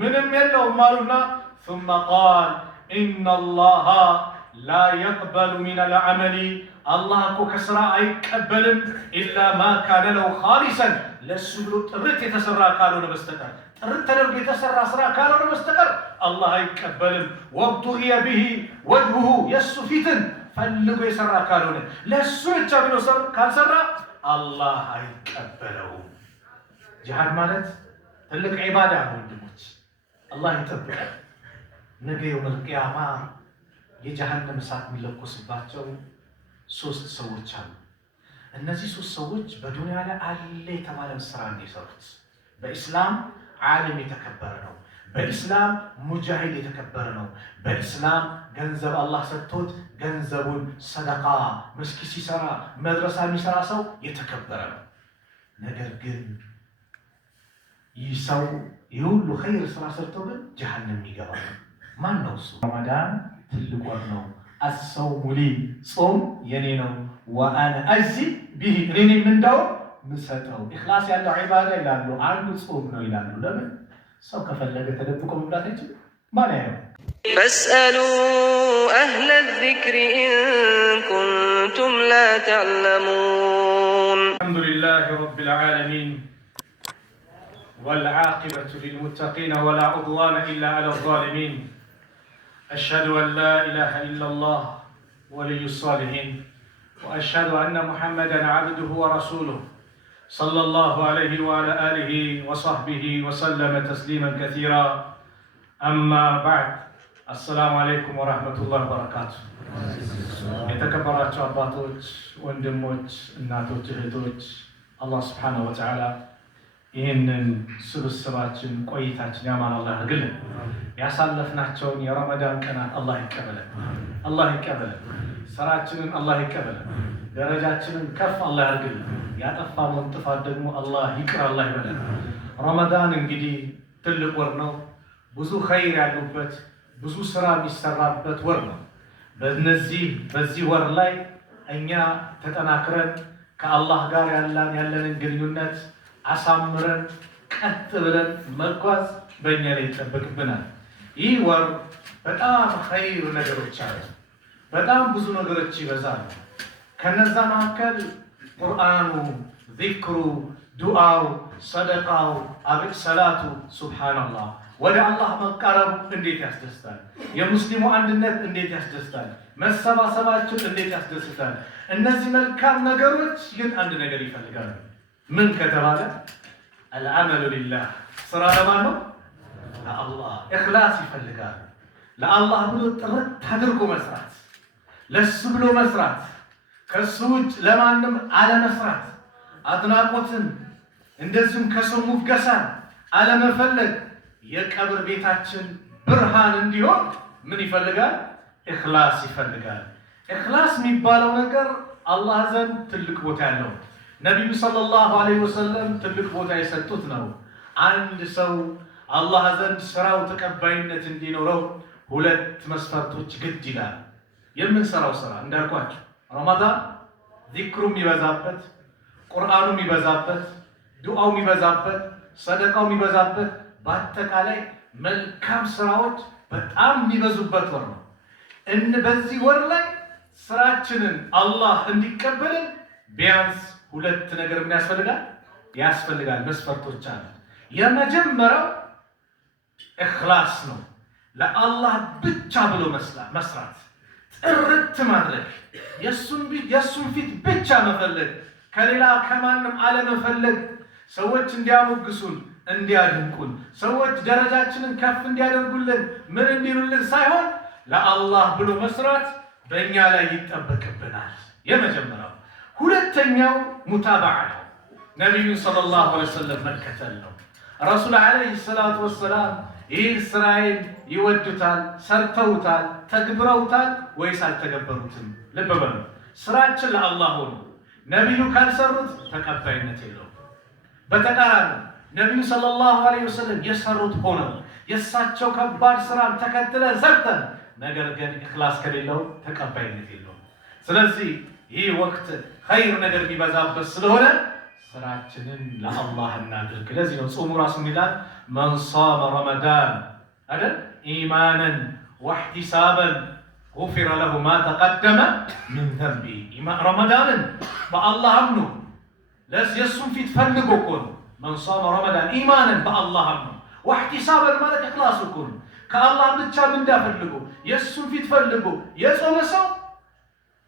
ምንም የለውም አሉና ثم قال إن الله لا يقبل من العمل الله እኮ ከስራ አይቀበልም إلا ما كان له خالصا ለሱ ብሎ ጥርት የተሰራ ካልሆነ በስተቀር ጥርት ተደርጎ የተሰራ ስራ ካልሆነ በስተቀር አላህ አይቀበልም። وابتغي به وجهه የሱ ፊትን ፈልጎ የሰራ ካልሆነ ለሱ ብቻ ብሎ ካልሰራ አላህ አይቀበለውም። ጂሃድ ማለት ትልቅ ዒባዳ ነው ወንድሞች፣ አላህ ይጠብቃል። ነገ የውመል ቂያማ የጀሃነም እሳት የሚለኮስባቸው 3 ሰዎች አሉ። እነዚህ 3 ሰዎች በዱንያ ላይ አለ የተባለ ስራ እንደሰሩት በእስላም ዓለም የተከበረ ነው። በእስላም ሙጃሂድ የተከበረ ነው። በእስላም ገንዘብ አላህ ሰጥቶት ገንዘቡን ሰደቃ መስጊድ ሲሰራ መድረሳ የሚሰራ ሰው የተከበረ ነው። ነገር ግን ይህ ሰው የሁሉ ኸይር ስራ ሰርተው ግን ጀሃነም ይገባል። ማን ነው እሱ? ረመዳን ትልቅ ወር ነው። አሰውሙ ሊ ጾም የኔ ነው። ወአነ አዚ ቢሂ እኔ ምንዳው ምሰጠው። ኢኽላስ ያለው ዒባዳ ይላሉ፣ አንዱ ጾም ነው ይላሉ። ለምን ሰው ከፈለገ ተደብቆ መብላት አይችልም? ማን ያየው? ፈስአሉ አህለ ዚክሪ ኢን ኩንቱም ላ ተዕለሙን። አልሐምዱሊላሂ ረቢል ዓለሚን والعاقبة للمتقين ولا عدوان إلا على الظالمين أشهد أن لا إله إلا الله ولي الصالحين وأشهد أن محمدا عبده ورسوله صلى الله عليه وعلى آله وصحبه وسلم تسليما كثيرا أما بعد السلام عليكم ورحمة الله وبركاته የተከበራችሁ አባቶች፣ ወንድሞች፣ እናቶች፣ እህቶች الله سبحانه وتعالى ይህንን ስብስባችን ቆይታችን ያማረ አላህ ያድርግልን። ያሳለፍናቸውን የረመዳን ቀናት አላህ ይቀበለን፣ አላህ ይቀበለን። ስራችንን አላህ ይቀበለን፣ ደረጃችንን ከፍ አላህ ያድርግልን። ያጠፋነውን ጥፋት ደግሞ አላህ ይቅር አላህ ይበለን። ረመዳን እንግዲህ ትልቅ ወር ነው። ብዙ ኸይር ያሉበት ብዙ ስራ የሚሰራበት ወር ነው። በዚህ ወር ላይ እኛ ተጠናክረን ከአላህ ጋር ያለንን ግንኙነት አሳምረን ቀጥ ብለን መጓዝ በእኛ ላይ ይጠበቅብናል። ይህ ወር በጣም ኸይር ነገሮች አሉ። በጣም ብዙ ነገሮች ይበዛሉ። ከነዛ መካከል ቁርአኑ፣ ዚክሩ፣ ዱዓው፣ ሰደቃው፣ ሰላቱ ሱብሃንአላህ ወደ አላህ መቃረቡ እንዴት ያስደስታል! የሙስሊሙ አንድነት እንዴት ያስደስታል! መሰባሰባችን እንዴት ያስደስታል! እነዚህ መልካም ነገሮች ግን አንድ ነገር ይፈልጋሉ። ምን ከተባለ አልዓመሉ ሊላህ ስራ ለማን ነው? ለአላህ። ኢኽላስ ይፈልጋል። ለአላህ ብሎ ጥርት አድርጎ መስራት፣ ለሱ ብሎ መስራት፣ ከሱ ውጭ ለማንም አለመስራት፣ አድናቆትን እንደዚሁም ከሰው ሙገሳን አለመፈለግ። የቀብር ቤታችን ብርሃን እንዲሆን ምን ይፈልጋል? ኢኽላስ ይፈልጋል። ኢኽላስ የሚባለው ነገር አላህ ዘንድ ትልቅ ቦታ ያለው ነቢዩ ሰለላሁ ዐለይሂ ወሰለም ትልቅ ቦታ የሰጡት ነው። አንድ ሰው አላህ ዘንድ ስራው ተቀባይነት እንዲኖረው 2 መስፈርቶች ግድ ይላል። የምንሰራው ስራ እንዳልኳችሁ ረመዳን ዚክሩ የሚበዛበት፣ ቁርአኑ የሚበዛበት፣ ዱዓው የሚበዛበት፣ ሰደቃው የሚበዛበት፣ በአጠቃላይ መልካም ስራዎች በጣም የሚበዙበት ወር ነው። በዚህ ወር ላይ ስራችንን አላህ እንዲቀበልን ቢያንስ 2 ነገር ምን ያስፈልጋል? መስፈርቶች አሉ። የመጀመሪያው ኢኽላስ ነው። ለአላህ ብቻ ብሎ መስራት፣ ጥርት ማድረግ፣ የሱን ፊት ብቻ መፈለግ፣ ከሌላ ከማንም አለመፈለግ፣ ሰዎች እንዲያሞግሱን እንዲያድንቁን፣ ሰዎች ደረጃችንን ከፍ እንዲያደርጉልን ምን እንዲሉልን ሳይሆን ለአላህ ብሎ መስራት በእኛ ላይ ይጠበቅብናል። የመጀመሪያው። ሁለተኛው ሙታባዓ ነው። ነቢዩን ሰለላሁ ዐለይሂ ወሰለም መከተል ነው። ረሱል ዐለይሂ ሰላቱ ወሰላም ይህ ስራዬን ይወዱታል፣ ሰርተውታል፣ ተግብረውታል ወይስ አልተገበሩትም? ልብ በሉ። ስራችን ለአላህ ሆኖ ነቢዩ ካልሰሩት ተቀባይነት የለውም። በተቃራኒ ነቢዩ ሰለላሁ ዐለይሂ ወሰለም የሰሩት ሆነው የእሳቸው ከባድ ስራን ተከትለን ሰርተን ነገር ግን ኢኽላስ ከሌለው ተቀባይነት የለውም። ስለዚህ ይህ ወቅት ኸይር ነገር የሚበዛበት ስለሆነ ስራችንን ለአላህ እናድርግ። ለዚህ ነው ጾሙ ራሱ ይላል መን ሷመ ረመዳን አይደል ኢማናን ወህቲሳበን غفر له ما تقدم من ذنبه ረመዳንን በአላህ አምኖ የሱን ፊት ፈልጎ እኮ ነው። መን ሷመ ረመዳን ኢማናን በአላህ አምኖ ወህቲሳበን ማለት ኢኽላስ እኮ ነው። ከአላህ ብቻ ምንዳ ፈልጎ የሱን ፊት ፈልጎ የጾመ ሰው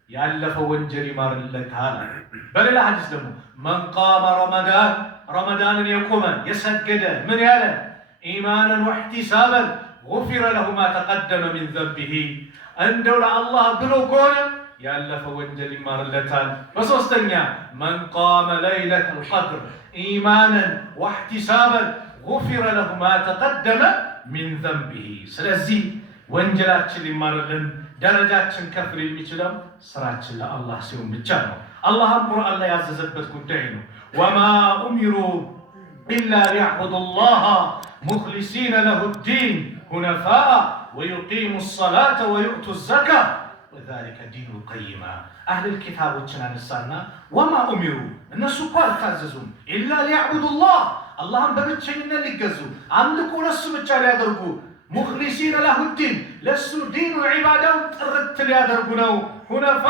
ያለፈው ወንጀል ይማርለታል። በሌላ ሐዲስ ደግሞ መን ቃመ ረመዳንን የቆመ የሰገደ ምን ያለ ኢማናን ወህቲሳበን غفر له ما تقدم من ذنبه እንደው ለአላህ ብሎ ከሆነ ያለፈው ወንጀል ይማርለታል። በሶስተኛ መን ቃመ ለይለተል ቀድር ኢማናን ወህቲሳበን غفر له ما تقدم من ذنبه ስለዚህ ወንጀላችን ሊማርልን ደረጃችን ከፍ ሊል የሚችለው ስራችን ለአላህ ሲሆን ብቻ ነው። አላህም ቁርአን ላይ ያዘዘበት ጉዳይ ነው። ወማ ኡሚሩ ኢላ ሊያዕቡዱ ላህ ሙኽሊሲነ ለሁ ዲን ሁነፋአ ወዩቂሙ ሰላተ ወዩእቱ ዘካ ወዛሊከ ዲኑል ቀይማ። አህለል ኪታቦችን አነሳና ወማ ኡሚሩ እነሱ እኮ አልታዘዙም ኢላ ሊያዕቡዱ ላህ አላህን በብቸኝነት ሊገዙ አምልኮ ለሱ ብቻ ሊያደርጉ ሙኽሊሲነ ለሁ ዲን ለሱ ዲኑ ዒባዳውን ጥርት ሊያደርጉ ነው። ሁነፋ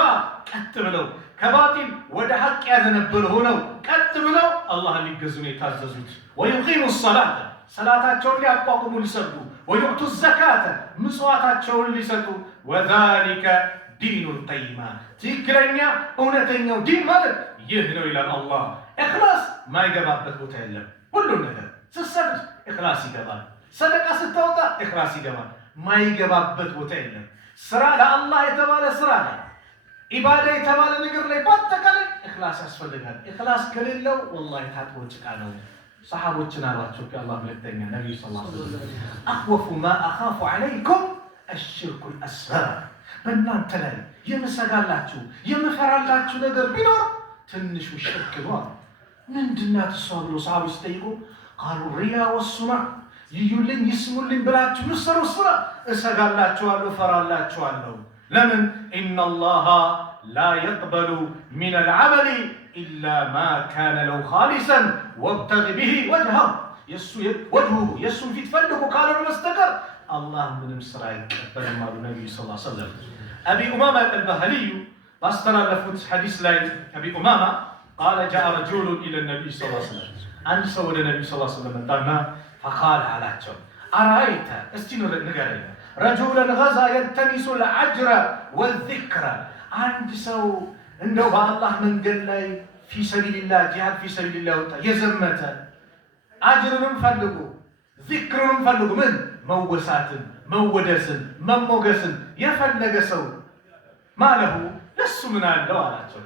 ቀጥ ብለው ከባጢል ወደ ሐቅ ያዘነበሉ ሆነው ቀጥ ብለው አላህን ሊገዙ ነው የታዘዙት። ወዩቂሙ ሰላተ ሰላታቸውን ሊያቋቁሙ ሊሰጡ፣ ወዩእቱ ዘካተ ምጽዋታቸውን ሊሰጡ። ወዛሊከ ዲኑል ቀይማ ትክክለኛ እውነተኛው ዲን ማለት ይህ ነው ይላል አላህ። ኢኽላስ ማይገባበት ቦታ የለም። ሁሉም ነገር ስትሰግድ ኢኽላስ ይገባል። ሰደቃ ስታወጣ ኢኽላስ ይገባል። ማይገባበት ቦታ የለም። ስራ ለአላህ የተባለ ስራ ላይ ኢባዳ የተባለ ነገር ላይ በአጠቃላይ ኢኽላስ ያስፈልጋል። ኢኽላስ ከሌለው ወላሂ ታጥቦ ጭቃ ነው። ሰሃቦችን አሏቸው ከአላህ መልእክተኛ ነብዩ ሰለላሁ ዐለይሂ ወሰለም አኽወፉ ማ አኻፉ ዐለይኩም አሽርኩል አስገር በእናንተ ላይ የምሰጋላችሁ የምፈራላችሁ ነገር ቢኖር ትንሹ ሽርክ ነው። ምንድናት እሷ ብሎ ሰሃቦች ሲጠይቁ ቃሉ ሪያ ወሱማ ይዩልኝ ይስሙልኝ ብላችሁ ምሰሩ ስራ እሰጋላችኋለሁ ፈራላችኋለሁ። ለምን ኢነላሃ ላ የቅበሉ ሚነል ዐመሊ ኢላ ማ ካነ ለው ኻሊሰን ወብተግ ቢሂ ወጅሀሁ የእሱን ፊት ፈልጉ ካልሆነ በስተቀር አላህ ምንም ስራ አይቀበልም አሉ ነቢዩ ሰለላሁ ዐለይሂ ወሰለም። አቢ ኡማማ አልባህሊዩ ባስተላለፉት ሐዲስ ላይ አቢ ኡማማ ቃለ ጃአ ረጁሉን ኢለ ነቢይ ሰለላሁ ዐለይሂ ወሰለም አንድ ሰው ወደ ነቢዩ ሰለላሁ ዐለይሂ ወሰለም መጣና ፈቃል አላቸው አራአይተ እስቲ ንገረኝ ረጁለን ገዛ የልተሚሱ ልአጅረ ወዚክረ አንድ ሰው እንደው በአላህ መንገድ ላይ ፊ ሰቢልላህ ጂሃድ ፊ ሰቢልላህ ወጣ የዘመተ አጅርንም ፈልጉ ዚክርንም ፈልጉ ምን መወሳትን መወደስን መሞገስን የፈለገ ሰው ማለሁ ለሱ ምን አለው አላቸው።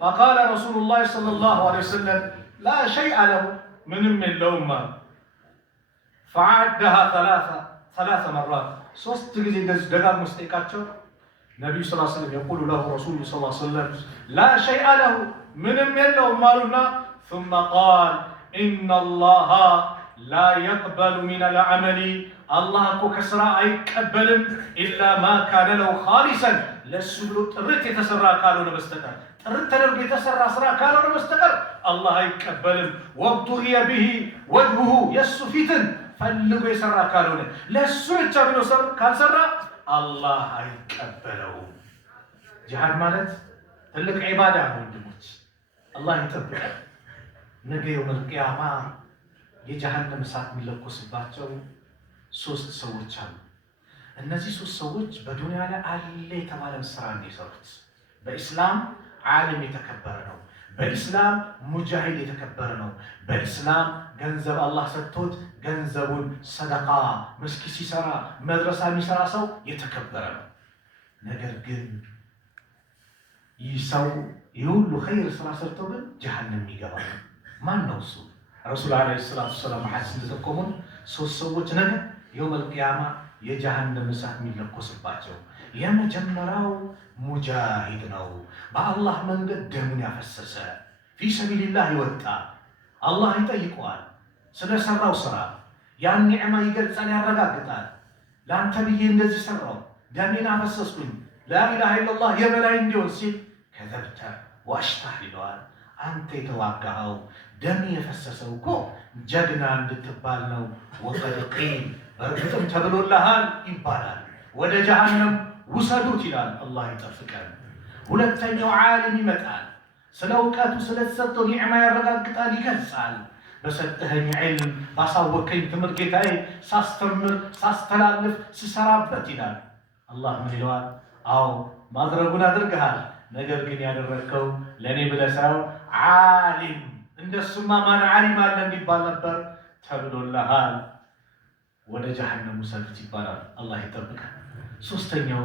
ፈቃለ ረሱሉላህ ሰለላሁ ዐለይሂ ወሰለም ላ ሸይአ ለሁ ምንም የለውም አሉ። ፈዐደሃ ሰላሰ መራት ሶስት ጊዜ እንደዚህ ደጋግሞ ሲጠይቃቸው ነቢዩ ሰለላሁ ዐለይሂ ወሰለም የቁሉ ለሁ ረሱሉ ሰለላሁ ዐለይሂ ወሰለም ላ ሸይአ ለሁ ምንም የለውም አሉና ثم قال إن الله لا يقبل من العمل الله እኮ ከስራ አይቀበልም ኢላ ማ ካነ ለው ኻሊሰን ለሱ ብሎ ጥርት የተሰራ ካልሆነ በስተቀር ጥርት ተደርጎ የተሰራ ስራ ካልሆነ በስተቀር አላህ አይቀበልም። ወብቱግየ ቢሂ ወጅሁሁ የሱ ፊትን ፈልጎ የሰራ ካልሆነ ለሱ ብቻ ብሎ ካልሰራ አላህ አይቀበለውም። ጂሃድ ማለት ትልቅ ዒባዳ ነው ወንድሞች፣ አላህ ይጠብቃል። ነገ የውመል ቂያማ የጀሃነም እሳት የሚለኮስባቸው ሶስት ሰዎች አሉ። እነዚህ ሶስት ሰዎች በዱንያ ላይ አለ የተባለን ስራ እንዲሰሩት በኢስላም ዓለም የተከበረ ነው። በኢስላም ሙጃሂድ የተከበረ ነው። በኢስላም ገንዘብ አላህ ሰጥቶት ገንዘቡን ሰደቃ መስጊድ ሲሰራ መድረሳ የሚሰራ ሰው የተከበረ ነው። ነገር ግን ይህ ሰው የሁሉ ኸይር ስራ ሰርቶ ግን ጀሃነም ይገባል። ማን ነው እሱ? ረሱል ዓለይሂ ሰላቱ ወሰላም ሐዲስ እንደጠቆሙን ሶስት ሰዎች ነገ የውመል ቂያማ የጀሃነም እሳት የሚለኮስባቸው የመጀመሪያው ሙጃሂድ ነው። በአላህ መንገድ ደሙን ያፈሰሰ ፊ ሰቢልላህ ይወጣ አላህ ይጠይቀዋል ስለሰራው ስራ ያን ኒዕማ ይገልጻል፣ ያረጋግጣል። ለአንተ ብዬ እንደዚህ ሰራው ደሜን አፈሰስኩኝ ላኢላሃ ኢለላህ የበላይ እንዲሆን ሲል ከዘብተ ወአሽታህ ይለዋል። አንተ የተዋጋኸው ደም የፈሰሰው እኮ ጀግና እንድትባል ነው። ወቀድ ቂል በእርግጥም ተብሎልሃል ይባላል። ወደ ጀሃነም ውሰዱት ይላል። አላህ ይጠብቀን። ሁለተኛው ዓሊም ይመጣል። ስለ እውቀቱ ስለተሰጠው ኒዕማ ያረጋግጣል፣ ይገልጻል። በሰጠኸኝ ዒልም ባሳወከኝ ትምህርት ጌታዬ ሳስተምር ሳስተላልፍ ስሰራበት ይላል። አላህ ምን ይለዋል? አዎ ማድረጉን አድርገሃል፣ ነገር ግን ያደረግከው ለእኔ ብለህ ሳይሆን ዓሊም እንደሱማ ማን ዓሊም አለ እንዲባል ነበር ተብሎልሃል። ወደ ጀሃነም ውሰዱት ይባላል። አላህ ይጠብቃል። ሶስተኛው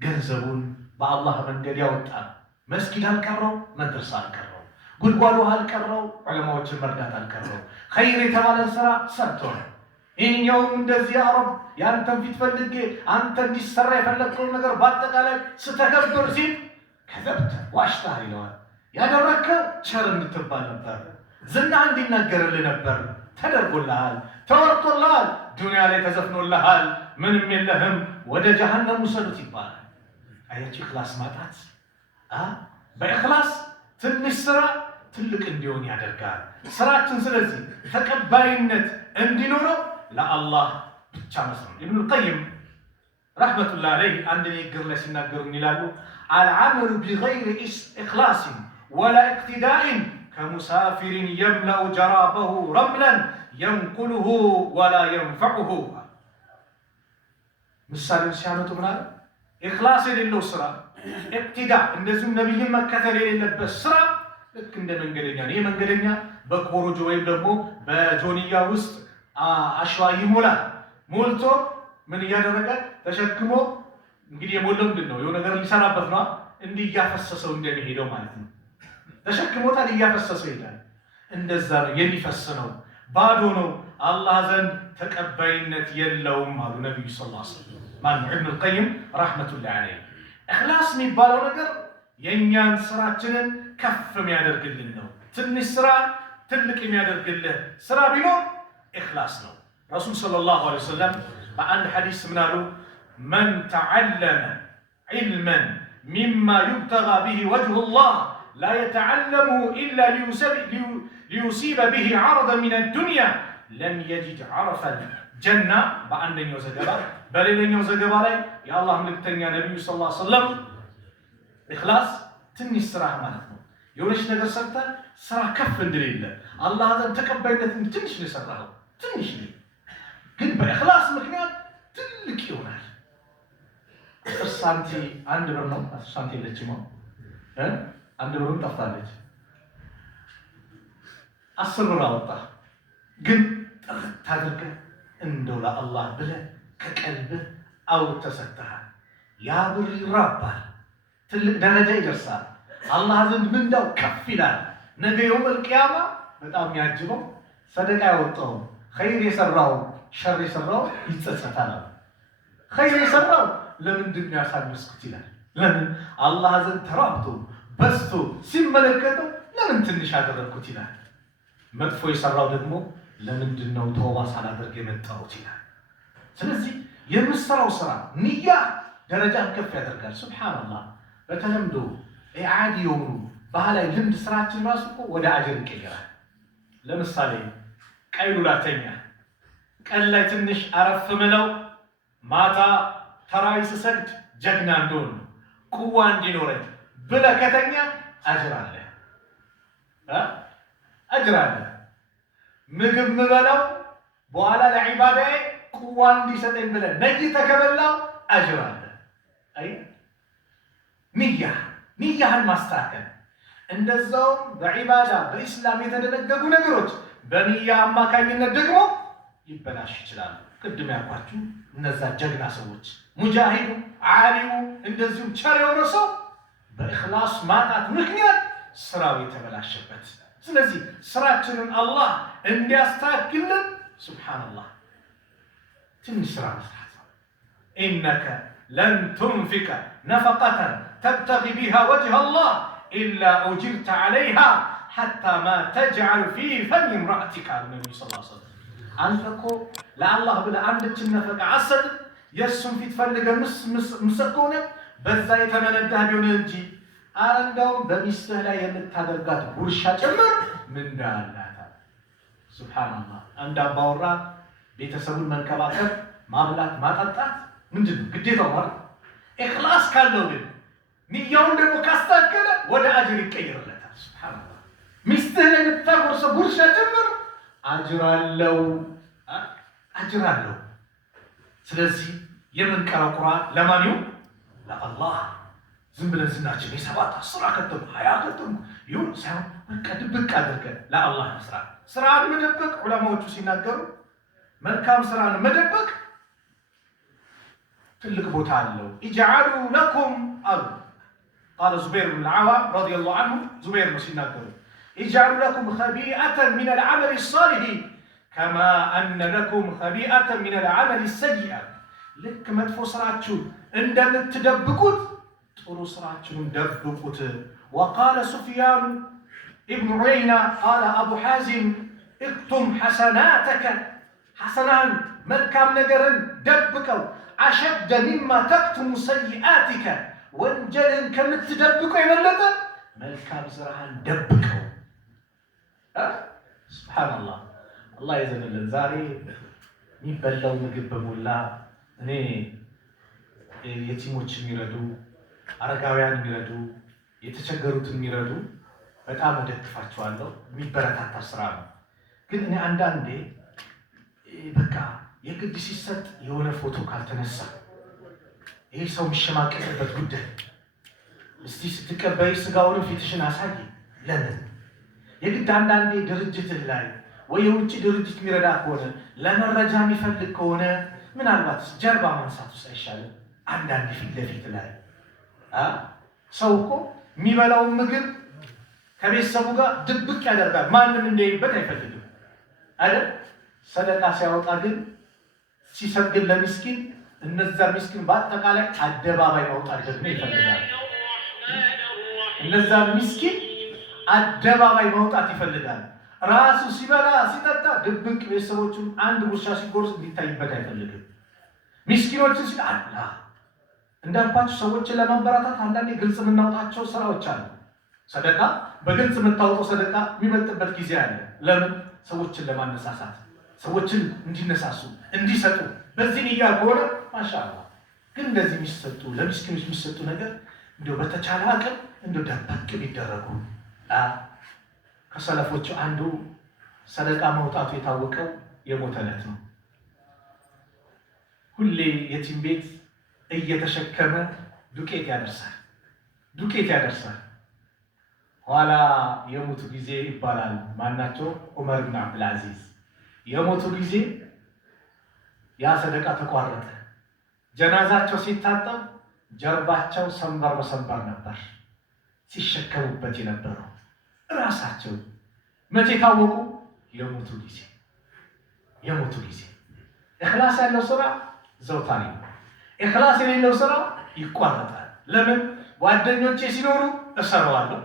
ገንዘቡን በአላህ መንገድ ያወጣ መስጊድ አልቀረው፣ መድረሳ አልቀረው፣ ጉድጓድ ውሃ አልቀረው፣ ዑለማዎችን መርዳት አልቀረው፣ ኸይር የተባለን ስራ ሰርቶ ነው። ይህኛውም እንደዚህ ያ ረብ ያንተን ፊት ፈልጌ አንተ እንዲሰራ የፈለግከውን ነገር በአጠቃላይ ስተከብር ሲል ከዘብተ ዋሽታህ ይለዋል። ያደረግከው ቸር እንድትባል ነበር፣ ዝና እንዲነገርልህ ነበር። ተደርጎልሃል፣ ተወርቶልሃል፣ ዱንያ ላይ ተዘፍኖልሃል፣ ምንም የለህም፣ ወደ ጀሃነም ውሰዱት ይባላል። አያችሁ ኢኽላስ ማጣት በኢኽላስ ትንሽ ስራ ትልቅ እንዲሆን ያደርጋል ስራችን። ስለዚህ ተቀባይነት እንዲኖረው ለአላህ ብቻ መስራት። ኢብኑል ቀይም ረሕመቱላህ ዐለይህ አንድ ንግግር ላይ ሲናገሩ ይላሉ አልዓመሉ ቢገይሪ ኢኽላስን ወላ ኢቅቲዳእን ከሙሳፊሪን የምለኡ ጀራበሁ ረምለን የንቁልሁ ወላ የንፈዑሁ። ምሳሌውን ሲያመጡ ምናለ ኢኽላስ የሌለው ስራ ኢቅቲዳ እንደዚሁም ነቢይን መከተል የሌለበት ስራ ልክ እንደ መንገደኛ ነው። ይህ መንገደኛ በኮሮጆ ወይም ደግሞ በጆንያ ውስጥ አሸዋ ይሞላል። ሞልቶ ምን እያደረገ ተሸክሞ እንግዲህ የሞላው ምንድን ነው? የሆነ ነገር ሊሰራበት ነው። እንዲህ እያፈሰሰው እንደሚሄደው ማለት ነው። ተሸክሞታል፣ እያፈሰሰው ይሄዳል። እንደዛ ነው የሚፈስ ነው፣ ባዶ ነው፣ አላህ ዘንድ ተቀባይነት የለውም አሉ ነቢዩ ሰለላሁ ዐለይሂ ወሰለም። ማነው? ኢብኑል ቀይም ረሕመቱላሂ ዐለይህ። ኢኽላስ የሚባለው ነገር የእኛን ስራችንን ከፍ የሚያደርግልን ነው። ትንሽ ስራ ትልቅ የሚያደርግልህ ስራ ቢኖር ኢኽላስ ነው። ረሱል ሰለላሁ ዐለይሂ ወሰለም በአንድ ሐዲስ ምን አሉ? መን ተዓለመ ዒልመን ሚማ ዩብተጋ ቢሂ ወጅሁላህ ላ የተዓለሙሁ ኢላ ሊዩሲበ ቢሂ ዐረደን ሚነ ዱንያ ለም የጅድ ዐረፈል ጀና። በአንደኛው ዘገባ። በሌላኛው ዘገባ ላይ የአላህ መልእክተኛ ነቢዩ ሰለላሁ ዐለይሂ ወሰለም ኢኽላስ ትንሽ ስራ ማለት ነው። የሆነች ነገር ሰርተህ ስራ ከፍ እንድሌለ አላህ ዘንድ ተቀባይነት ትንሽ ነው የሰራኸው፣ ትንሽ ነው ግን በኢኽላስ ምክንያት ትልቅ ይሆናል። 10 ሳንቲ አንድ ብር ነው። 10 ሳንቲ የለችም ነው አንድ ብርም ጠፍታለች። 10 ብር አወጣ ግን ጥርት አድርገህ እንደው ለአላህ ብለህ ከቀልብህ አውጥተህ ሰጥተሃል። ያ ብር ይራባል፣ ትልቅ ደረጃ ይደርሳል፣ አላህ ዘንድ ምንዳው ከፍ ይላል። ነገ የውመል ቂያማ በጣም የሚያጅበው ሰደቃ ያወጣው ኸይር የሰራው ሸር የሰራው ይጸጸታል። ኸይር የሰራው ለምንድን ነው ያሳነስኩት ይላል። ለምን አላህ ዘንድ ተራብቶ በዝቶ ሲመለከተው ለምን ትንሽ አደረግኩት ይላል። መጥፎ የሰራው ደግሞ ለምንድን ነው ተውባ ሳላደርግ የመጣሁት ይላል። ስለዚህ የምሰራው ስራ ንያ ደረጃን ከፍ ያደርጋል። ሱብሃንአላህ በተለምዶ ዓዲ የሆኑ ባህላዊ ልምድ ስራችን ራሱ እኮ ወደ አጀር ይቀየራል። ለምሳሌ ቀይሉላተኛ ቀን ላይ ትንሽ አረፍ ምለው ማታ ተራዊ ስሰግድ ጀግና እንደሆን ቁዋ እንዲኖረኝ ብለህ ከተኛ አጅር አለ፣ አጅር አለ። ምግብ ምበላው በኋላ ለዒባዳዬ ቁዋ እንዲሰጠኝ ብለህ ነይተህ ከበላው አጅር አለ። አይ ንያህን ማስተካከል። እንደዛውም በዒባዳ በኢስላም የተደነገጉ ነገሮች በንያ አማካኝነት ደግሞ ይበላሽ ይችላሉ። ቅድም ያልኳችሁ እነዛ ጀግና ሰዎች ሙጃሂዱ፣ ዓሊሙ እንደዚሁም ቸር የሆነ ሰው በኢኽላስ ማጣት ምክንያት ስራው የተበላሸበት። ስለዚህ ስራችንን አላህ እንዲያስተካክልን ሱብሓነላህ ትንሽ ስራ መስራት ነው። ኢነከ ለን ቱንፊቀ ነፈቀተን ተብተጊ ቢሃ ወጅሀ አላህ ኢላ ኡጅርተ ዐለይሃ ሐታ ማ ተጅዐሉ ፊ ፈሚ እምረእቲከ አሉ ነቢዩ ሰለላሁ ዐለይሂ ወሰለም። አንተ እኮ ለአላህ ብለህ አንድችን ነፈቃ አሰጥን የእሱን ፊት ፈልገህ ምሰጥ ከሆነ በዛ የተመነዳህ ቢሆን እንጂ እንደውም በሚስትህ ላይ የምታደርጋት ጉርሻ ጭምር ምንዳ አላት። ሱብሃንአላህ። አንድ አባወራ ቤተሰቡን መንከባከብ፣ ማብላት፣ ማጠጣት ምንድን ነው ግዴታው ማለት። ኢኽላስ ካለው ግን ንያውን ደግሞ ካስተካከለ ወደ አጅር ይቀየርለታል። ሱብሃንአላህ። ሚስትህ ላይ የምታጎርሰው ጉርሻ ጭምር አጅር አለው። ስለዚህ የምንቀራው ቁርአን ለማን ይሁን? ለአላህ። ዝም ብለን ዝናችን የሰባት 10 ከተም 20 ከተም ይሁን ሳይሆን በቃ ድብቅ አድርገን ለአላህ መስራት። ስራን መደበቅ ዑለማዎቹ ሲናገሩ መልካም ስራን መደበቅ ትልቅ ቦታ አለው። ኢጅዓሉ ለኩም አሉ ቃለ ዙበይር ብን አልዓዋም ረዲየላሁ ዐንሁ። ዙበይር ነው ሲናገሩ ኢጅዓሉ ለኩም ኸቢአተን ሚነል ዐመሊ ሷሊህ ከማ አነ ለኩም ኸቢአተን ሚነል ዐመሊ ሰይአ። ልክ መጥፎ ስራችሁን እንደምትደብቁት ጥሩ ስራችሁን ደብቁት። ወቃለ ሱፍያን ኢብኑ ዑየይና ቃለ አቡ ሐዚም እክቱም ሐሰናተከ፣ ሐሰናን መልካም ነገርን ደብቀው አሸደ ሚማ ተክቱሙ ሰይአቲከ፣ ወንጀልን ከምትደብቀው የበለጠ መልካም ስራህን ደብቀው። ሱብሓነላህ። አላህ ይዘንልን። ዛሬ የሚበላው ምግብ በሞላ እኔ የቲሞች የሚረዱ አረጋውያን የሚረዱ የተቸገሩትን የሚረዱ በጣም እደግፋቸዋለሁ። የሚበረታታ ስራ ነው። ግን እኔ አንዳንዴ በቃ የግድ ሲሰጥ የሆነ ፎቶ ካልተነሳ ይህ ሰው የሚሸማቀቅበት ጉዳይ። እስቲ ስትቀበይ ስጋውንም ፊትሽን አሳይ። ለምን የግድ አንዳንዴ ድርጅትህ ላይ ወይ የውጭ ድርጅት የሚረዳ ከሆነ ለመረጃ የሚፈልግ ከሆነ ምናልባት ጀርባ ማንሳት ውስጥ አይሻልም? አንዳንድ ፊት ለፊት ላይ ሰው እኮ የሚበላውን ምግብ ከቤተሰቡ ጋር ድብቅ ያደርጋል። ማንም እንዳይበት አይፈልግም አይደል? ሰደቃ ሲያወጣ ግን ሲሰግድ ለምስኪን እነዛ ምስኪን በአጠቃላይ አደባባይ ማውጣት ደግሞ ይፈልጋል። እነዛ ምስኪን አደባባይ ማውጣት ይፈልጋል። ራሱ ሲበላ ሲጠጣ ድብቅ ቤተሰቦቹን አንድ ጉርሻ ሲጎርስ እንዲታይበት አይፈልግም። ምስኪኖችን ሲል አላህ እንዳልኳችሁ ሰዎችን ለማበረታታት አንዳንዴ ግልጽ የምናወጣቸው ስራዎች አሉ። ሰደቃ በግልጽ የምታወጣው ሰደቃ የሚበልጥበት ጊዜ አለ። ለምን? ሰዎችን ለማነሳሳት፣ ሰዎችን እንዲነሳሱ እንዲሰጡ። በዚህ ንያ ከሆነ ማሻአላህ። ግን እንደዚህ የሚሰጡ ለምስኪኖች የሚሰጡ ነገር እንደው በተቻለ አቅም እንደው ደበቅ ቢደረጉ። ከሰለፎቹ አንዱ ሰደቃ መውጣቱ የታወቀው የሞተ ዕለት ነው። ሁሌ የቲም ቤት እየተሸከመ ዱቄት ያደርሳል። ኋላ የሞቱ ጊዜ ይባላል። ማናቸው? ዑመር ብን አብዱልአዚዝ የሞቱ ጊዜ ያ ሰደቃ ተቋረጠ። ጀናዛቸው ሲታጠብ ጀርባቸው ሰንበር በሰንበር ነበር ሲሸከሙበት የነበረው። ራሳቸው መቼ ታወቁ? የሞቱ ጊዜ። ኢኽላስ ያለው ስራ ዘውታሪ ነው። ኢኽላስ የሌለው ስራ ይቋረጣል። ለምን? ጓደኞቼ ሲኖሩ እሰራዋለሁ፣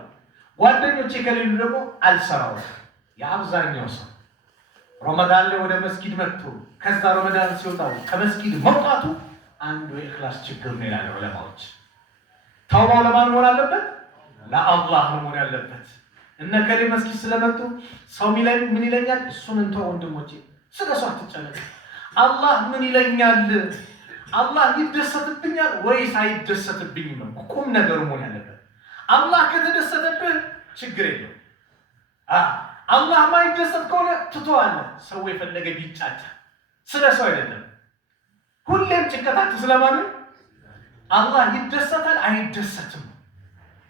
ጓደኞቼ ከሌሉ ደግሞ አልሰራውም። የአብዛኛው ሰው ረመዳን ላይ ወደ መስጊድ መጥቶ ከዛ ረመዳን ሲወጣው ከመስጊድ መውጣቱ አንዱ የኢኽላስ ችግር ነው ይላሉ ዑለማዎች። ተውባው ለማን መሆን አለበት? ለአላህ መሆን ያለበት። እነ ከሌ መስጊድ ስለመጡ ሰው ምን ይለኛል? እሱን እንተው ወንድሞቼ፣ ስለሱ አትጨነቁ። አላህ ምን ይለኛል? አላህ ይደሰትብኛል ወይስ አይደሰትብኝም ነው ቁም ነገሩ መሆን ያለበት። አላህ ከተደሰተብህ ችግር የለው። አላህ ማይደሰት ከሆነ ትተዋለህ። ሰው የፈለገ ቢጫጫ ስለ ሰው አይደለም። ሁሌም ጭንቀታችሁ ስለማን? አላህ ይደሰታል አይደሰትም?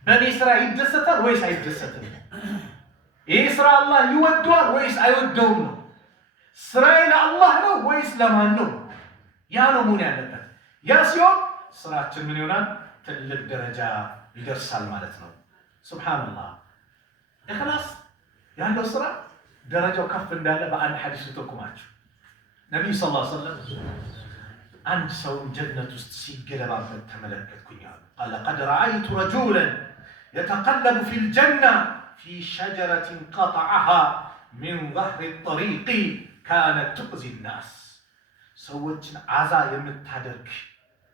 በእኔ ስራ ይደሰታል ወይስ አይደሰትም? ይህ ስራ አላህ ይወደዋል ወይስ አይወደውም ነው? ስራዬ ለአላህ ነው ወይስ ለማን ነው? ያ ነው መሆን ያለበት። ያ ሲሆን ስራችን ምን ይሆናል? ትልቅ ደረጃ ይደርሳል ማለት ነው። ሱብሃንአላህ። ኢኽላስ ያለው ስራ ደረጃው ከፍ እንዳለ በአንድ ሐዲስ ተጠቁማችሁ ነብዩ ሰለላሁ ዐለይሂ ወሰለም አንድ ሰው ጀነት ውስጥ ሲገለባበት ተመለከትኩኝ አሉ። ቃለ ቀድ ረአይቱ ረጁለን የተቀለቡ ፊል ጀና ፊ ሸጀረትን ቀጠዐሃ ሚን ظህሪ ጠሪቅ ካነት ትእዚ ናስ። ሰዎችን አዛ የምታደርግ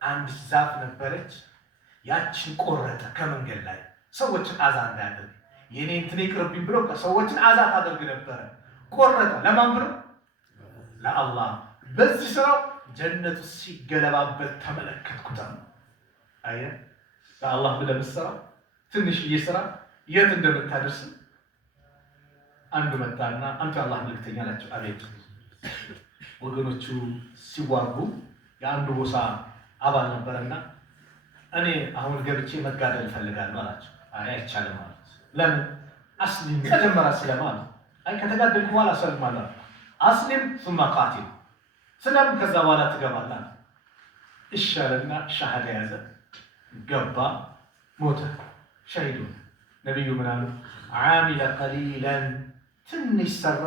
አንድ ዛፍ ነበረች። ያችን ቆረጠ ከመንገድ ላይ። ሰዎችን አዛ እንዳያደርግ የኔ እንትን ይቅርብኝ ብሎ ሰዎችን አዛ ታደርግ ነበረ። ቆረጠ። ለማን ብሎ? ለአላህ። በዚህ ስራው ጀነቱ ሲገለባበት ተመለከትኩት። አየህ ለአላህ ብለህ የምትሰራው ትንሽዬ ስራ የት እንደምታደርስ። አንዱ መጣና አንተ አላህ መልክተኛ ናቸው። አቤት። ወገኖቹ ሲዋጉ የአንዱ ጎሳ አባል ነበረና እኔ አሁን ገብቼ መጋደል እፈልጋለሁ አላቸው። አይ አይቻልም ማለት። ለምን? አስሊም መጀመሪያ ስለማለ። አይ ከተጋደልኩ በኋላ ሰልማለሁ። አስሊም ثم قاتل ስለም ከዛ በኋላ ትገባለህ። እሻለና ሻሃዳ ያዘ፣ ገባ፣ ሞተ፣ ሸሂዱ። ነብዩ ምን አሉ? ዓሚለ ቀሊላን ትንሽ ሰራ፣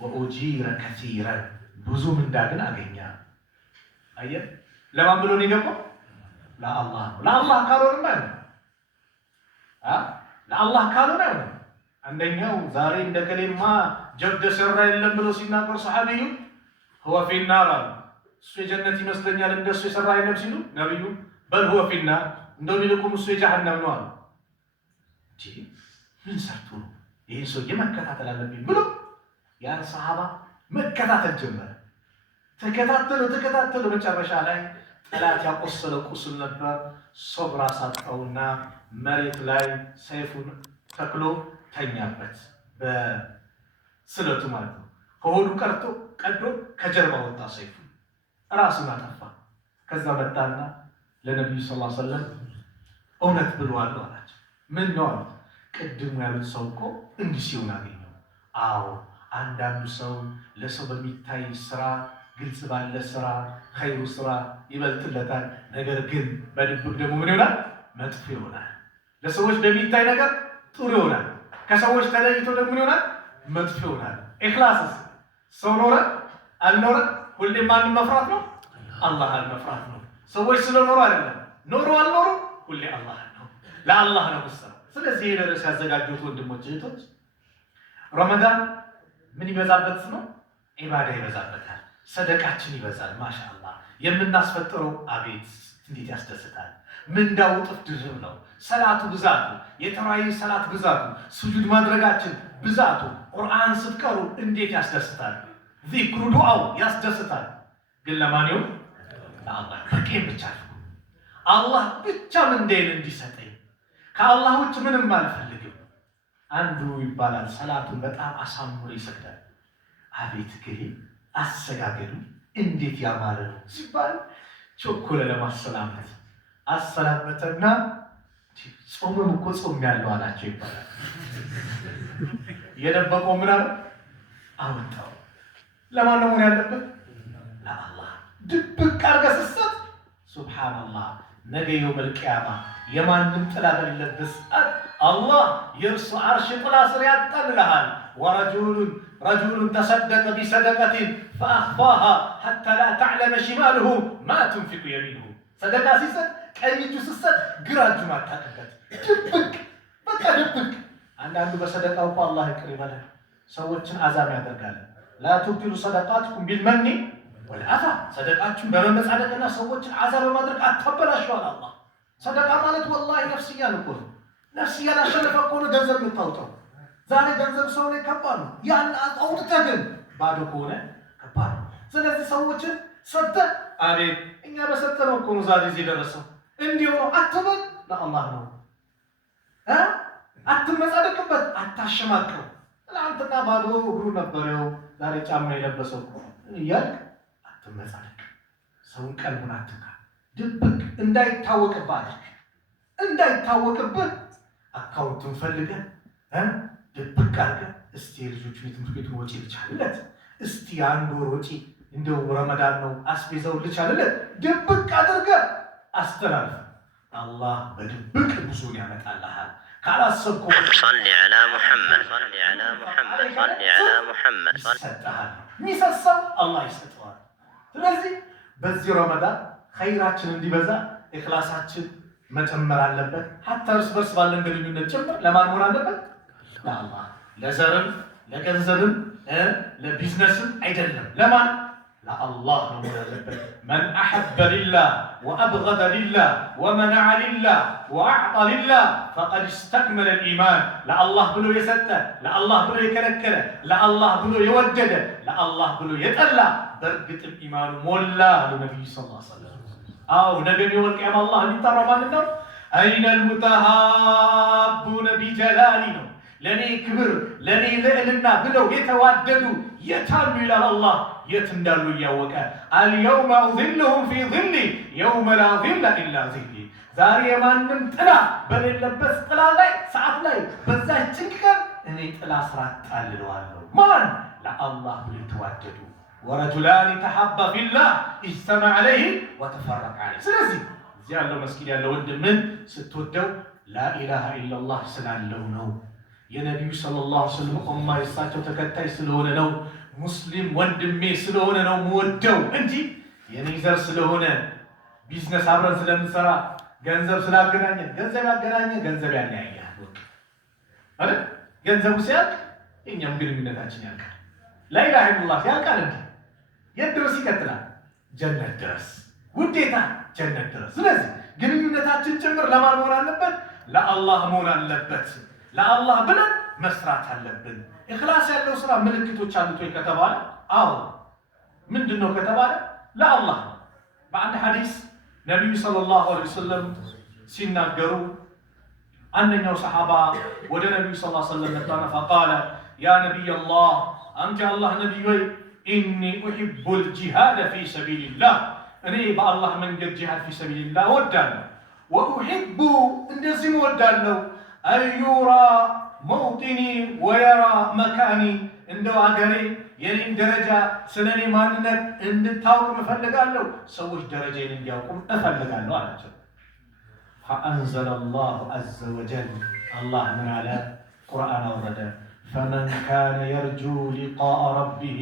ወኡጂረ ከሲራን ብዙ ምንዳግን አገኘ። አየህ ለማን ብሎ ነው የገባው? ለአላህ ነው። ለአላህ ካልሆነም አይሆንም። ለአላህ ካልሆነ አይሆንም። አንደኛው ዛሬ እንደከሌማ ጀብደ ሰራ የለም ብሎ ሲናገር ሰሐቢዩ هو في النار እሱ የጀነት ይመስለኛል እንደሱ የሰራ አይነም ሲሉ ነብዩ በል هو في النار እንደው ቢልኩም እሱ የጀሃነም ነው አሉ። እንጂ ምን ሰርቶ ይሄን ሰው የመከታተል አለብኝ ብሎ ያን ሰሃባ መከታተል ጀመረ። ተከታተሉ መጨረሻ ላይ ጠላት ያቆሰለው ቁስል ነበር። ሶብራ ሳጣውና መሬት ላይ ሰይፉን ተክሎ ተኛበት፣ በስለቱ ማለት ነው። ከሆዱ ቀዶ ከጀርባ ወጣ ሰይፉ፣ ራሱን አጠፋ። ከዛ መጣና ለነብዩ ሰለላሁ ዐለይሂ ወሰለም እውነት ብለዋል አላቸው። ምን ነው አሉ? ቅድሙ ያሉት ሰው እኮ እንዲህ ሲሆን አገኘው። አዎ አንዳንዱ ሰው ለሰው በሚታይ ስራ ግልጽ ባለ ስራ ኸይሩ ስራ ይበልጥለታል። ነገር ግን በድብቅ ደግሞ ምን ይሆናል? መጥፎ ይሆናል። ለሰዎች በሚታይ ነገር ጥሩ ይሆናል፣ ከሰዎች ተለይቶ ደግሞ ምን ይሆናል? መጥፎ ይሆናል። ኢኽላስስ ሰው ኖረ አልኖረ ሁሌም ማንን መፍራት ነው? አላህን መፍራት ነው። ሰዎች ስለኖሩ አይደለም፣ ኖሩ አልኖሩ ሁሌ አላህ ነው፣ ለአላህ ነው መስራት። ስለዚህ ይሄ ደረስ ያዘጋጁት ወንድሞች እህቶች፣ ረመዳን ምን ይበዛበት ነው? ኢባዳ ይበዛበታል፣ ሰደቃችን ይበዛል። ማሻአላህ የምናስፈጥረው አቤት እንዴት ያስደስታል። ምንዳው እጥፍ ድርብ ነው። ሰላቱ ብዛቱ፣ የተራዊ ሰላት ብዛቱ፣ ስጁድ ማድረጋችን ብዛቱ፣ ቁርአን ስትቀሩ እንዴት ያስደስታል። ዚክሩ ዱዓው ያስደስታል። ግን ለማን ይሁን? ለአላህ በቂም ብቻ ነው። አላህ ብቻ ምንዴን እንዲሰጠኝ ከአላህ ውጭ ምንም አልፈልግም። አንዱ ይባላል ሰላቱን በጣም አሳምሮ ይሰግዳል። አቤት ግን አሰጋገዱ እንዴት ያማረ ነው ሲባል ቾኮለ ለማሰላመት አሰላመተና ጾምም እኮ ጾም ያለው አላቸው ይባላል። የደበቀው ምን አለ? አወጣው። ለማን ነው መሆን ያለበት? ለአላህ። ድብቅ አድርገህ ስትሰጥ ሱብሃንአላህ ነገ የውመል ቂያማ የማንም ጥላ በሌለበት ሰዓት አላህ የእርሱ አርሽ ጥላ ስር ያጠልልሃል። ረጁሉን ተሰደቀ ቢሰደቀትን ፈአኽፋሃ ሐታ ላ ተዕለመ ሽማልሁ ማ ቱንፊቁ የሚንሁ። ሰደቃ ሲሰጥ ቀኝ እጁ ስትሰጥ ግራ እጁ ማታውቅበት ድብቅ፣ በቃ ድብቅ። አንዳንዱ በሰደቃው እኮ አላህ ይቅር ይበላል ሰዎችን አዛም ያደርጋል። ላ ቱብጢሉ ሰደቃትኩም ቢልመኒ ወልአዛ፣ ሰደቃችሁን በመመጻደቅና ሰዎችን አዛ በማድረግ አታበላሽዋል አላህ። ሰደቃ ማለት ወላሂ ነፍስያን እኮ ነው። ነፍስያን አሸነፈ እኮ ነው ገንዘብ የምታውጠው። ዛሬ ገንዘብ ሰው ላይ ከባድ ነው። ያን አውጥተህ ግን ባዶ ከሆነ ከባድ ነው። ስለዚህ ሰዎችን ሰጥተህ አቤት እኛ በሰጠነው እኮ ነው ዛሬ እዚህ ደረሰው። እንዲሁ ነው አትበል፣ ለአላህ ነው። አትመጻደቅበት፣ አታሸማቀው። ትናንትና ባዶ እግሩ ነበረው ዛሬ ጫማ የለበሰው እያልክ አትመጻደቅ። ሰውን ቀልቡን አትንካ። ድብቅ እንዳይታወቅብህ አድርግ። እንዳይታወቅብህ አካውንቱን ፈልገህ ድብቅ አድርገህ እስቲ የልጆቹ የትምህርት ቤቱን ወጪ ልቻልለት፣ እስቲ አንድ ወር ወጪ እንደው ረመዳን ነው አስቤዛው ልቻልለት፣ ድብቅ አድርገህ አስተላልፍ። አላህ በድብቅ ብዙን ያመጣልሃል። ካላሰብኩ صل على محمد صل على محمد صل على محمد ይሰጥሃል። የሚሰሳው አላህ ይሰጠዋል። ስለዚህ በዚህ ረመዳን ኸይራችን እንዲበዛ ኢኽላሳችን መጨመር አለበት። ሐታ እርስ በርስ ባለን ግንኙነት ጭምር ለማን መሆን አለበት? ለአላህ። ለዘርም ለገንዘብም ለቢዝነስም አይደለም። ለማን? ለአላህ ነው መሆን ያለበት። መን አሐበ ሊላህ ወአብገደ ሊላህ ወመነዐ ሊላህ ወአዕጣ ሊላህ ፈቀድ እስተክመለ ልኢማን። ለአላህ ብሎ የሰጠ፣ ለአላህ ብሎ የከለከለ፣ ለአላህ ብሎ የወደደ፣ ለአላህ ብሎ የጠላ በእርግጥም ኢማኑ ሞላ አሉ ነቢዩ ሰለላሁ ዐለይሂ ወሰለም። አዎ ነገ የውመል ቂያማ አላህ የሚጠራው ማለት ነው አይነል ሙተሃቡነ ቢጀላሊ ነው። ለኔ ክብር ለኔ ልዕልና ብለው የተዋደዱ የታሉ ይላል አላህ። የት እንዳሉ እያወቀ አልየውመ ኡዚልሁም ፊ ዚሊ የውመ ላ ዚለ ኢላ ዚሊ። ዛሬ የማንም ጥላ በሌለበት ጥላ ላይ ሰዓት ላይ በዛች ቀን እኔ ጥላ ስራ ጣልለዋለሁ። ማን? ለአላህ ብለው የተዋደዱ ወረጁላን ተሐባ ፊላህ ኢጅተመዐ ዐለይሂ ወተፈረቀ ዐለይሂ። ስለዚህ እዚህ ያለው መስጊድ ያለው ወንድምን ስትወደው ላኢላሃ ኢለላህ ስላለው ነው። የነቢዩ ሰለላሁ ዐለይሂ ወሰለም ኡማ የእሳቸው ተከታይ ስለሆነ ነው። ሙስሊም ወንድሜ ስለሆነ ነው የምወደው እንጂ የኔ ዘር ስለሆነ ቢዝነስ አብረን ስለምንሰራ ገንዘብ ስላገናኘን ገንዘብ ያገናኘ ገንዘብ ያለያያል አይደል? ገንዘቡ ሲያልቅ እኛም ግንኙነታችን ያልቃል። ላኢላሃ ኢለላህ ያልቃል እንዴ? የት ድረስ ይቀጥላል? ጀነት ድረስ። ውዴታ ጀነት ድረስ። ስለዚህ ግንኙነታችን ጭምር ለማን መሆን አለበት? ለአላህ መሆን አለበት። ለአላህ ብለን መስራት አለብን። ኢኽላስ ያለው ስራ ምልክቶች አሉት ወይ ከተባለ አዎ። ምንድነው ከተባለ ለአላህ ነው። በአንድ ሐዲስ ነብዩ ሰለላሁ ዐለይሂ ወሰለም ሲናገሩ አንደኛው ሰሃባ ወደ ነብዩ ሰለላሁ ዐለይሂ ወሰለም መጣና ፈቃለ ያ ነብይ አላህ አንተ አላህ ነብይ ወይ ኢኒ ኡሂቡል ጂሃድ ፊ ሰቢልላህ እኔ በአላህ መንገድ ጂሃድ ፊ ሰቢልላህ ወዳለሁ። ወኡሂቡ እንደዚህ ወዳለሁ አዩራ መውጢኒ ወየራ መካኒ እንደው አገሬ የኔን ደረጃ ስለኔ ማንነት እንድታውቅ እፈልጋለሁ፣ ሰዎች ደረጃዬን እንዲያውቁ እፈልጋለሁ አላቸው። ፈአንዘለ አላሁ ዐዘ ወጀል አላህ ምን አለ? ቁርአን አወረደ። ፈመን ካነ የርጁ ሊቃአ ረቢሂ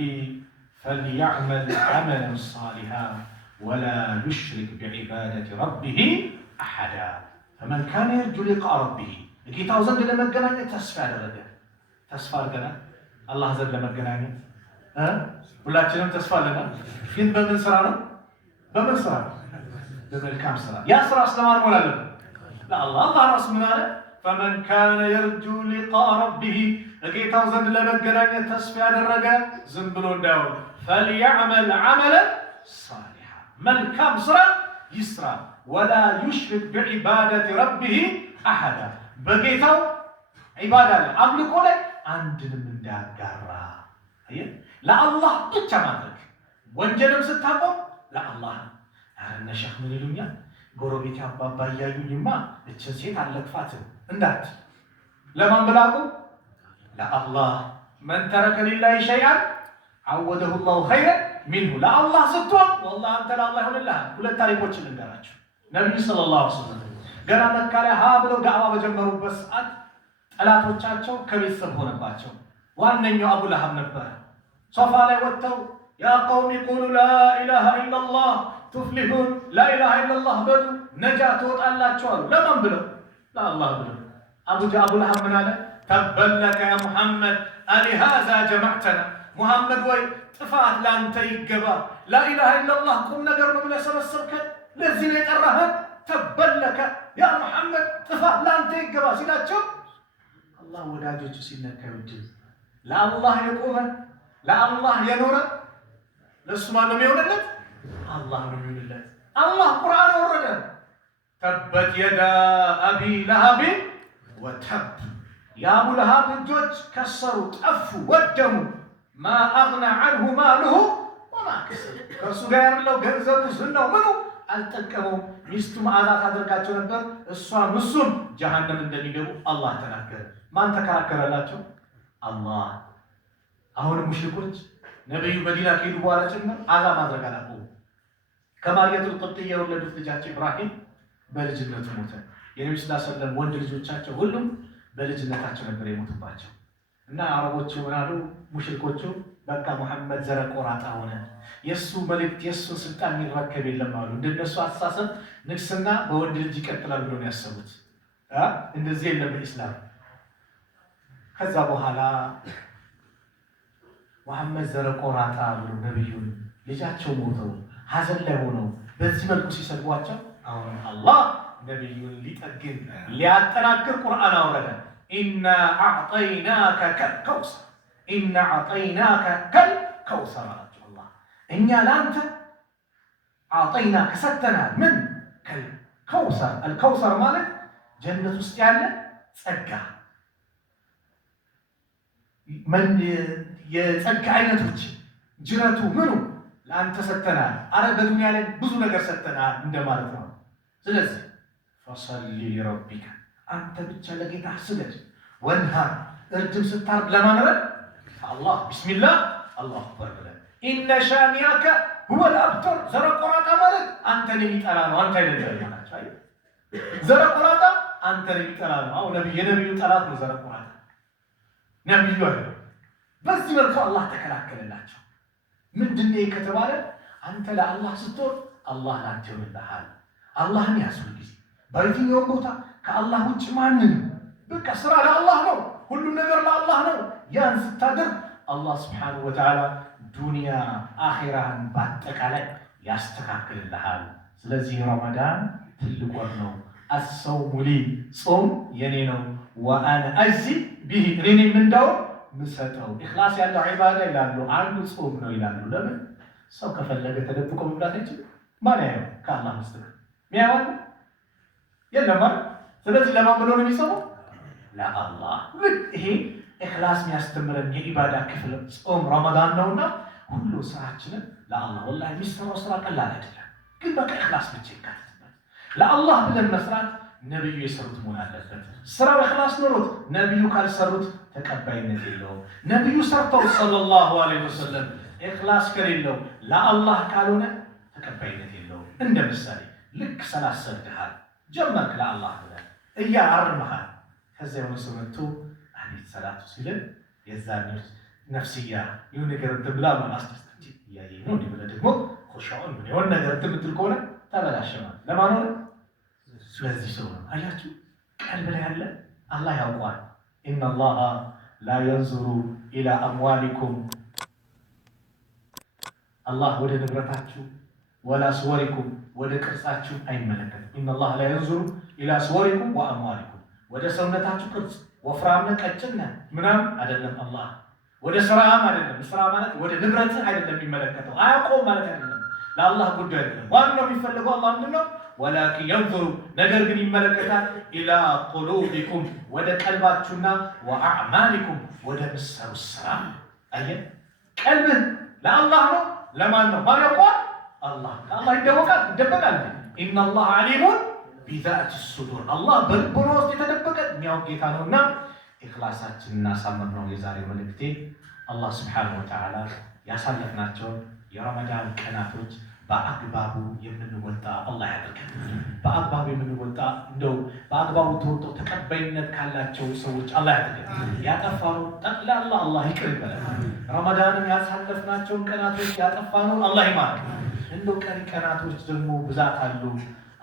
ፈልየዕመል ዐመለን ሷሊሐን ወላ ዩሽሪክ ቢዒባደቲ ረቢሂ አሐዳ። ፈመን ካነ የርጁ ሊቃአ ረቢሂ ጌታው ዘንድ ለመገናኘት ተስፋ ያደረገ ተስፋ አድርገናል። አላህ ዘንድ ለመገናኘት ሁላችንም ተስፋ አለናል። ግን በምን ስራ ነው? በምን ስራ? በመልካም ስራ። ያ ስራ ስለማን መሆን አለበት? ለአላህ። አላህ ራሱ ምን አለ? ፈመን ካነ የርጁ ሊቃአ ረቢሂ ጌታው ዘንድ ለመገናኘት ተስፋ ያደረገ ዝም ብሎ እንዳይሆን ፈልየዕመል ዐመለን ሷሊሐ መልካም ስራ ይስራ። ወላ ዩሽሪክ ቢዒባደቲ ረቢሂ አሐዳ በጌታው ዒባዳ ላይ አምልኮ ላይ አንድንም እንዳያጋራ። ለአላህ ብቻ ማድረግ። ወንጀልም ስታቆም ለአላህ። እነ ሸህ ምን ይሉኛል? ጎረቤት አባባ እያዩኝማ እችን ሴት አለቅፋትም እንዳት። ለማን ብላቁ? ለአላህ። መን ተረከ ሊላሂ ሸይአን ዐወደሁ ላሁ ኸይረን ሚንሁ። ለአላህ ስትሆን ወላሂ አንተ ለአላህ ይሆንልሃል። ሁለት ታሪኮችን ልንገራችሁ። ነቢዩ ሰለላሁ ዐለይሂ ወሰለም ገና መካ ላይ ሀ ብለው ዳዕዋ በጀመሩበት ሰዓት ጠላቶቻቸው ከቤተሰብ ሆነባቸው። ዋነኛው አቡ ለሀብ ነበረ። ሶፋ ላይ ወጥተው ያ ቀውሚ ቁሉ ላኢላሃ ኢለላህ ቱፍሊሁን፣ ላኢላሃ ኢለላህ በሉ ነጃ ትወጣላችሁ አሉ። ለማን ብለው? ለአላህ ብለው። አቡ ለሀብ ምን አለ? ተበን ለከ ያ ሙሐመድ አሊሃዛ ጀመዕተና። ሙሐመድ ወይ ጥፋት ለአንተ ይገባ። ላኢላሃ ኢለላህ ቁም ነገር ነው ብለህ ሰበሰብከን፣ ለዚህ ነው የጠራህን። ተበን ለከ ያ ሙሐመድ ጥፋት ለአንተ ይገባ ሲላቸው አላህ ወዳጆቹ ሲነካ ይወድል። ለአላህ የቆመ ለአላህ የኖረ ለእሱ ማን ነው የሚሆንለት? አላህ ነው የሚሆንለት። አላህ ቁርአን ወረደ። ተበት የዳ አቢ ለሀብ ወተብ። የአቡ ለሀብ እጆች ከሰሩ፣ ጠፉ፣ ወደሙ። ማ አግና ዐንሁ ማሉሁ ወማ ከሰብ። ከእርሱ ጋር ያለው ገንዘቡ፣ ዝናው፣ ምኑ አልጠቀመውም። ሚስቱ መዓዛ ታደርጋቸው ነበር፣ እሷም እሱም ጀሃነም እንደሚገቡ አላህ ተናገረ። ማን ተከራከረላቸው? አላህ። አሁን ሙሽሪኮች ነብዩ መዲና ከሄዱ በኋላ ጭምር አዛ ማድረግ አላቆሙ። ከማርየቱል ቅብጥያ የወለዱት ልጃቸው ኢብራሂም በልጅነቱ ሞተ። የነብዩ ሰለላሁ ዐለይሂ ወሰለም ወንድ ልጆቻቸው ሁሉም በልጅነታቸው ነበር የሞቱባቸው። እና አረቦቹ ምናሉ? ሙሽሪኮቹ በቃ ሙሐመድ ዘረ ቆራጣ ሆነ፣ የሱ መልእክት የሱ ስልጣን የሚረከብ የለም አሉ። እንደነሱ አስተሳሰብ ንግስና በወንድ ልጅ ይቀጥላል ብሎ ነው ያሰቡት። እንደዚህ የለም በኢስላም። ከዛ በኋላ ሙሐመድ ዘረ ቆራጣ ብሎ ነብዩን ልጃቸው ሞተው ሐዘን ላይ ሆነው በዚህ መልኩ ሲሰድቧቸው አሁን አላህ ነብዩን ሊጠግን ሊያጠናክር ቁርአን አወረደ። ኢና አዕጠይናከ ከልከውሰር ኢና አዕጠይናከ ከልከውሰር አላቸው አላህ። እኛ ለአንተ አዕጠይናከ ሰጥተናል። ምን ከልከውሰር? አልከውሰር ማለት ጀነት ውስጥ ያለ ጸጋ፣ የጸጋ አይነቶች ጅረቱ ምኑ ለአንተ ሰጥተናል። አረ በዱንያ ላይ ብዙ ነገር ሰጥተናል እንደማለት ነው። ስለዚህ ፈሰሊ ሊረቢከ አንተ ብቻ ለጌታ ስገድ፣ ወንሃር እርድም ስታርድ ለማንበል አላህ ቢስሚላህ አላሁ አክበር ብለህ ኢነ ሻኒያከ ሁወል አብተር። ዘረቆራጣ ማለት አንተን የሚጠላ ነው፣ አንተ አይደለም ያላቸው። አይ ዘረቆራጣ አንተን የሚጠላ ነው። አሁን የነብዩ ጠላት ነው ዘረቆራጣ ነብዩ አይደለም። በዚህ መልኩ አላህ ተከላከለላቸው። ምንድነው ከተባለ አንተ ለአላህ ስትሆን አላህ ላንተ ይሆንልሃል። አላህን ያስብ ጊዜ በየትኛውም ቦታ ከአላህ ውጭ ማንንም በቃ ስራ ለአላህ ነው፣ ሁሉም ነገር ለአላህ ነው። ያን ስታደርግ አላህ ስብሓነሁ ወተዓላ ዱንያ አኺራህን በአጠቃላይ ያስተካክልልሃል። ስለዚህ ረመዳን ትልቅ ወር ነው። አሰውሙ ሊ ጾም የኔ ነው። ወአነ አጅዚ ቢሂ እኔ ምንዳው ምሰጠው። ኢኽላስ ያለው ዒባዳ ይላሉ አንዱ ጾም ነው ይላሉ። ለምን ሰው ከፈለገ ተደብቆ መብላት አይችልም? ማን ያየው? ከአላህ በስተቀር ሚያዋል የለም አይደል? ስለዚህ ለማን ብሎ ነው የሚጾመው? ለአላህ። ይሄ ኢኽላስ የሚያስተምረን የዒባዳ ክፍል ጾም ረመዳን ነውና ሁሉ ስራችንን ለአላህ። ወላሂ የሚሰራው ስራ ቀላል አይደለም፣ ግን በቃ ኢኽላስ ብቻ ይካተትበት። ለአላህ ብለን መስራት ነብዩ የሰሩት መሆን አለበት። ስራው ኢኽላስ ኖሮት ነብዩ ካልሰሩት ተቀባይነት የለውም። ነብዩ ሰርተው ሰለላሁ ዐለይሂ ወሰለም ኢኽላስ ከሌለው ለአላህ ካልሆነ ተቀባይነት የለውም። እንደ ምሳሌ ልክ ሰላት ሰግደሃል ጀመርክ ለአላህ ብለህ እያአርመሃል። ከዚያ የሆነ ሰው መጥቶ አቤት ሰላቱ ሲልን የዛኔ ነፍስያ ይሁን ነገር እንትን ብላ ማስደስት እንጂ እያየኝ ነው እንዲህ ብለህ ደግሞ ኹሹዕን የሆነ ነገር እንትን የምትል ከሆነ ተበላሸማል። ለማን ሆነ? ስለዚህ ሰው ነው። አያችሁ ቀልብ ላይ ያለ አላህ ያውቀዋል። ኢነላሃ ላ የንዙሩ ኢላ አምዋሊኩም አላህ ወደ ንብረታችሁ ወላ ስወሪኩም ወደ ቅርጻችሁ አይመለከትም። ኢነላሃ ላ የንዙሩ ኢላ ስወሪኩም ወአምዋሊኩም ወደ ሰውነታችሁ ቅርጽ ወፍራምነ ቀጭነ ምናምን አይደለም። አላህ ወደ ስራም አይደለም። ስራ ማለት ወደ ንብረትህ አይደለም የሚመለከተው። አያውቀውም ማለት አይደለም። ለአላህ ጉዳይ አይደለም። ዋናው የሚፈልገው አላህ ምንድነው? ወላኪን የንዙሩ ነገር ግን ይመለከታል ኢላ ቁሉቢኩም ወደ ቀልባችሁና ወአዕማሊኩም ወደ ምሰሩ ስራ። አየህ ቀልብህ ለአላህ ነው። ለማን ነው? ማን ያውቀዋል? አላህ። ከአላህ ይደበቃል? ኢነላህ ዓሊሙን ቢዛቲ ሱዱር አላህ በልቦና ውስጥ የተደበቀ የሚያውቅ ጌታ ነውና ኢኽላሳችንን እናሳምር ነው የዛሬው መልእክቴ። አላህ ስብሓነሁ ወተዓላ ያሳለፍናቸውን የረመዳን ቀናቶች በአግባቡ የምንወጣ አላህ ያደርገን። በአግባቡ የምንወጣ እንደው በአግባቡ ተወጥተው ተቀባይነት ካላቸው ሰዎች አላህ ያደርገን። ያጠፋነው ጠቅላላ አላህ ይቅር ይበለን። ረመዳንን ያሳለፍናቸውን ቀናቶች ያጠፋነውን አላህ ይማረን። እንደው ቀሪ ቀናቶች ደግሞ ብዛት አሉ።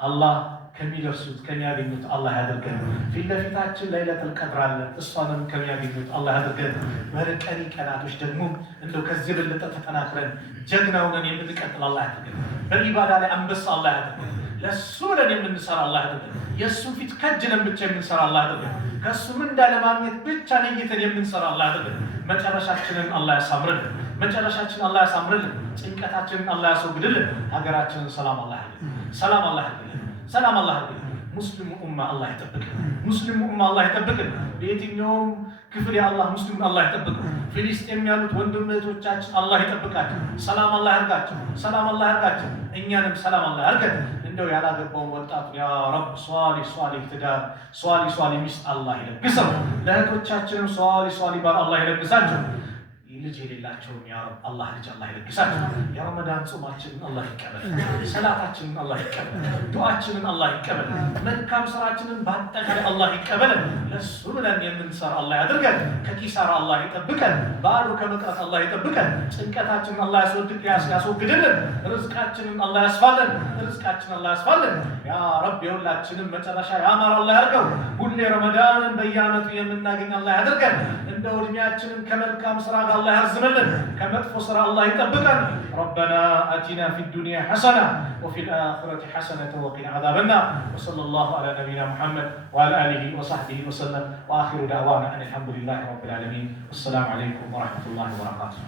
አላህ ከሚደርሱት ከሚያገኙት አላህ ያደርገን። ፊት ለፊታችን ለይለቱል ቀድር አለ። እሷንም ከሚያገኙት አላህ ያደርገን። በቀሪ ቀናቶች ደግሞ እንደው ከዚህ የበለጠ ተጠናክረን ጀግናውን የምንቀጥል አላህ ያደርገን። በኢባዳ ላይ አንበሳ አላህ ያደርገን። ለሱ ብለን የምንሰራ አላህ ያደርገን። የሱ ፊት ከጅለን ብቻ የምንሰራ አላህ ያደርገን። ከሱ ምንዳ ለማግኘት ብቻ ነይተን የምንሰራ አላህ ያደርገን። መጨረሻችንን አላህ ያሳምርልን። መጨረሻችንን አላህ ያሳምርልን። ጭንቀታችንን አላህ ያስወግድልን። ሀገራችንን ሰላም አላህ ያድርግልን። ሰላም አላህ ያድርግልን። ሰላም አላህ ያድርግልን። ሙስሊሙ ኡማ አላህ ይጠብቅልን። ሙስሊሙ ኡማ አላህ ይጠብቅልን። በየትኛውም ክፍል የአላህ ሙስሊሙን አላህ ይጠብቅልን። ፊሊስጤም ያሉት ወንድም እህቶቻችን አላህ ይጠብቃቸው። ሰላም አላህ ያርጋቸው። ሰላም አላህ ያርጋቸው። እኛንም ሰላም አላህ ያርገን። እንደው ያላገባውን ወጣቱ ያ ረብ ሷሊህ ትዳር ሷሊህ ሚስት አላህ ይለግሰው። ለእህቶቻችንም ሷሊህ ባል አላህ ይለግሳቸው። ልጅ የሌላቸውም ያ ረብ አላህ ልጅ አላህ ይለግሳቸው። የረመዳን ጾማችንን አላህ ይቀበል። ሰላታችንን አላህ ይቀበል። ዱዓችንን አላህ ይቀበል። መልካም ስራችንን በአጠቃላይ አላህ ይቀበል። ለሱ ብለን የምንሰራ አላህ ያድርገን። ከኪሳራ አላህ ይጠብቀን። ባዶ ከመቅረት አላህ ይጠብቀን። ጭንቀታችንን አላህ ያስወግድልን። ርዝቃችንን አላህ ያስፋልን። ያ ረብ የሁላችንም መጨረሻ ያማረ አላህ ያድርገው። ሁሌ ረመዳንን በየዓመቱ የምናገኝ አላህ ያድርገን። እንደው እድሜያችንን ከመልካም ስራ ጋር አላህ ያርዝምልን፣ ከመጥፎ ስራ አላህ ይጠብቀን። ربنا آتنا في الدنيا حسنة وفي الآخرة حسنة وقنا عذاب النار وصلى الله على نبينا محمد وعلى آله وصحبه وسلم وآخر دعوانا أن الحمد لله رب العالمين والسلام عليكم ورحمة الله وبركاته.